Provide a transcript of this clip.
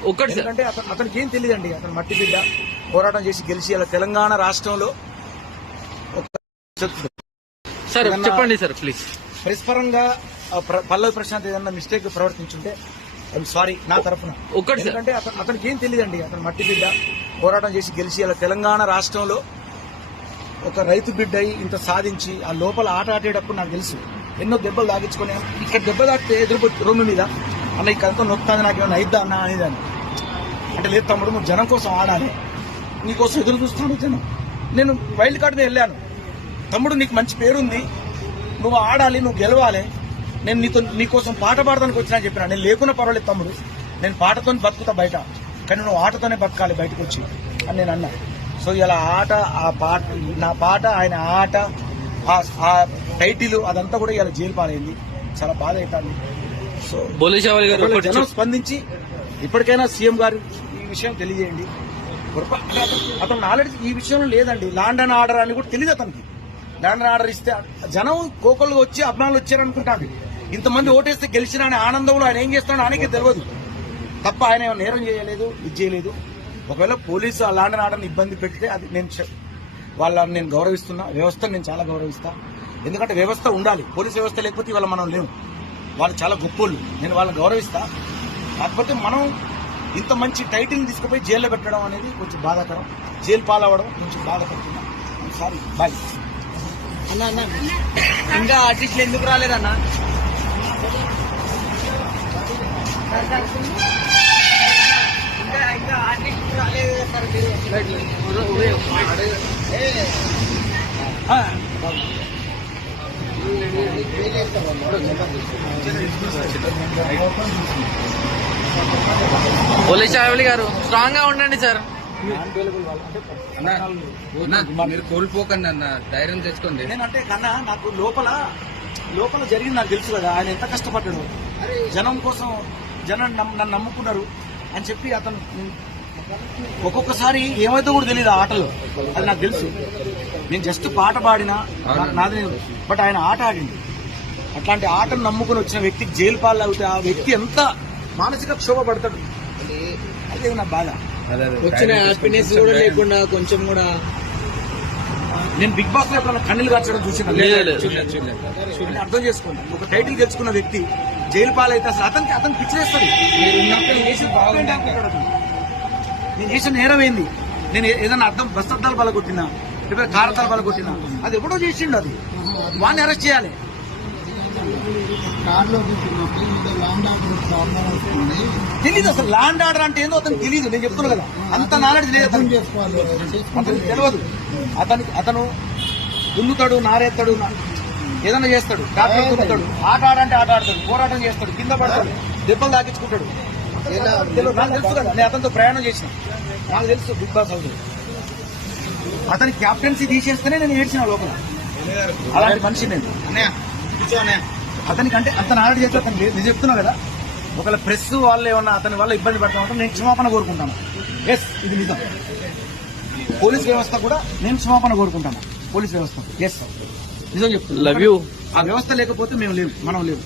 ఒక్కటి సార్. ఎందుకంటే అతను అతనికి ఏం తెలియదండి అతను మట్టి బిడ్డ పోరాటం చేసి గెలిచి అలా తెలంగాణ రాష్ట్రంలో సార్ చెప్పండి సార్ ప్లీజ్ ప్రెస్ పరంగా ఆ ప్ర- పల్లవి ప్రశాంత్ ఏదన్నా మిస్టేక్ ప్రవర్తించుంటే ఐఎమ్ సారీ నా తరఫున. ఒక్కటి సార్. ఎందుకంటే అతను అతనికి ఏం తెలియదండి అతను మట్టి బిడ్డ పోరాటం చేసి గెలిచి అలా తెలంగాణ రాష్ట్రంలో ఒక రైతు బిడ్డ ఇంత సాధించి ఆ లోపల ఆట ఆడేటప్పుడు నాకు తెలుసు. ఎన్నో దెబ్బలు తాగించుకొని ఇక్కడ దెబ్బ తాకితే ఎదురు రొమ్ము మీద అన్న ఇక్కడ నొక్కుతుంది నాకు ఏమైనా అయిద్దా అన్న? అనేదాన్ని. అంటే లేదు తమ్ముడు నువ్వు జనం కోసం ఆడాలి. నీకోసం ఎదురు చూస్తాను జనం. నేను వైల్డ్ కార్డ్ మీద వెళ్ళాను. తమ్ముడు నీకు మంచి పేరుంది. నువ్వు ఆడాలి నువ్వు గెలవాలి. నేను నీతో నీకోసం పాట పాడడానికి వచ్చినా చెప్పిన. నేను లేకున్నా పర్వాలేదు తమ్ముడు. నేను పాటతో బతుకుతా బయట. కానీ నువ్వు ఆటతోనే బతకాలి బయటకు వచ్చి అని నేను అన్నా. సో ఇలా ఆట ఆ పాట నా పాట ఆయన ఆట ఆ- టైటిల్ అదంతా కూడా ఇలా జైలు పాలైంది. చాలా బాధ అవుతుంది. సో జనం స్పందించి ఇప్పటికైనా సీఎం గారు ఈ విషయం తెలియజేయండి. అతను- నాలెడ్జ్ ఈ విషయంలో లేదండి. ల్యాండ్ అండ్ ఆర్డర్ అని కూడా తెలియదు అతనికి. ల్యాండ్ అండ్ ఆర్డర్ ఇస్తే జనం కోకలు వచ్చి అభిమానులు వచ్చారనుకుంటాడు ఇంతమంది ఓటేస్తే గెలిచిన అనే ఆనందంలో ఆయన ఏం చేస్తాడో ఆయనకే తెలియదు తప్ప ఆయన ఏమో నేరం చేయలేదు ఇది చేయలేదు. ఒకవేళ పోలీసు ఆ ల్యాండ్ అండ్ ఆర్డర్ని ఇబ్బంది పెడితే అది నేను వాళ్ళని నేను గౌరవిస్తున్నా. వ్యవస్థను నేను చాలా గౌరవిస్తా. ఎందుకంటే వ్యవస్థ ఉండాలి. పోలీస్ వ్యవస్థ లేకపోతే ఇవాళ మనం లేవు వాళ్ళు చాలా గొప్పోళ్ళు. నేను వాళ్ళని గౌరవిస్తా. కాకపోతే మనం ఇంత మంచి టైటిల్ తీసుకుపోయి జైల్లో పెట్టడం అనేది కొంచెం బాధాకరం. జైలు పాలవడం కొంచెం బాధపడుతున్నా సారీ బాయ్. అన్న అన్న ఇంకా ఆర్టిస్టులు ఎందుకు రాలేదన్న ఇంకా ఇంకా ఆర్టిస్టులు రాలేదు సార్ మీరు. బోలేశావలి గారు స్ట్రాంగ్గా ఉండండి సార్. అన్న మీరు కోల్పోకండి అన్న ధైర్యం తెచ్చుకోండి. నేనంటే కన్నా నాకు లోపల లోపల జరిగింది నాకు తెలుసు కదా ఆయన ఎంత కష్టపడ్డాడు. జనం కోసం జనం నమ్ము- నన్ను నమ్ముకున్నారు అని చెప్పి అతను ఒక్కొక్కసారి ఏమైతే కూడా తెలియదు ఆ ఆటలో. అది నాకు తెలుసు. నేను జస్ట్ పాట పాడినా నాది బట్ ఆయన ఆట ఆడింది. అట్లాంటి ఆటను నమ్ముకుని వచ్చిన వ్యక్తికి జైలు పాలు అవుతే ఆ వ్యక్తి ఎంత మానసిక క్షోభ పడతాడు. అదే నా బాధ? వచ్చిన హ్యాపీనెస్. కూడా లేకుండా కొంచెం కూడా. నేను బిగ్ బాస్లో ఎప్పుడైనా కన్నీళ్ళు కార్చడం చూసిన? అర్థం చేసుకోండి. ఒక టైటిల్ గెలుచుకున్న వ్యక్తి జైలు పాలైతే అసలు అతనికి అతను అంట. నేను చేసిన నేరం ఏంది? నేను ఏదైనా అర్థం బస్ అద్దాలు పలగొట్టినా లేకపోతే కారతాలు పలగొట్టినా అది ఎవడో చేసిండు అది. వాడిని అరెస్ట్ చేయాలి. కార్లో కూర్చున్నప్పుడు మీద లాంగ్ ఆర్డర్ ప్రాబ్లం వస్తుంది తెలీదు అసలు ల్యాండ్ ఆర్డర్ అంటే ఏందో అతనికి తెలియదు నేను చెప్తున్నా కదా. అంత నాలెడ్జ్ లేదు చేసుకోవాలి. అతనికి తెలియదు. అతనికి అతను దున్నుతాడు నారేస్తాడు ఏదైనా చేస్తాడు. డాక్టర్ దున్నుతాడు. ఆట ఆడంటే ఆట ఆడతాడు. పోరాటం చేస్తాడు. కింద పడతాడు. దెబ్బలు తాకించుకుంటాడు. తెలియదు. నాకు తెలుసు. కదా. నేను అతనితో ప్రయాణం చేసిన. నాకు తెలుసు బిగ్ బాస్ హౌస్ అతని క్యాప్టెన్సీ తీసేస్తేనే నేను ఏడ్చిన లోపల. అలాంటి మనిషి నేను. అతనికి అంటే అంత నాలెడ్జ్ చేస్తే అతను నేను చెప్తున్నా కదా ఒకవేళ ప్రెస్ వాళ్ళు ఏమన్నా అతని వల్ల ఇబ్బంది పడతా ఉంటే నేను క్షమాపణ కోరుకుంటాను. ఎస్ ఇది నిజం. పోలీస్ వ్యవస్థ కూడా నేను క్షమాపణ కోరుకుంటాను. పోలీస్ వ్యవస్థ. ఎస్ నిజం చెప్తున్నా. లవ్ యూ ఆ వ్యవస్థ లేకపోతే మేము లేవు మనం లేవు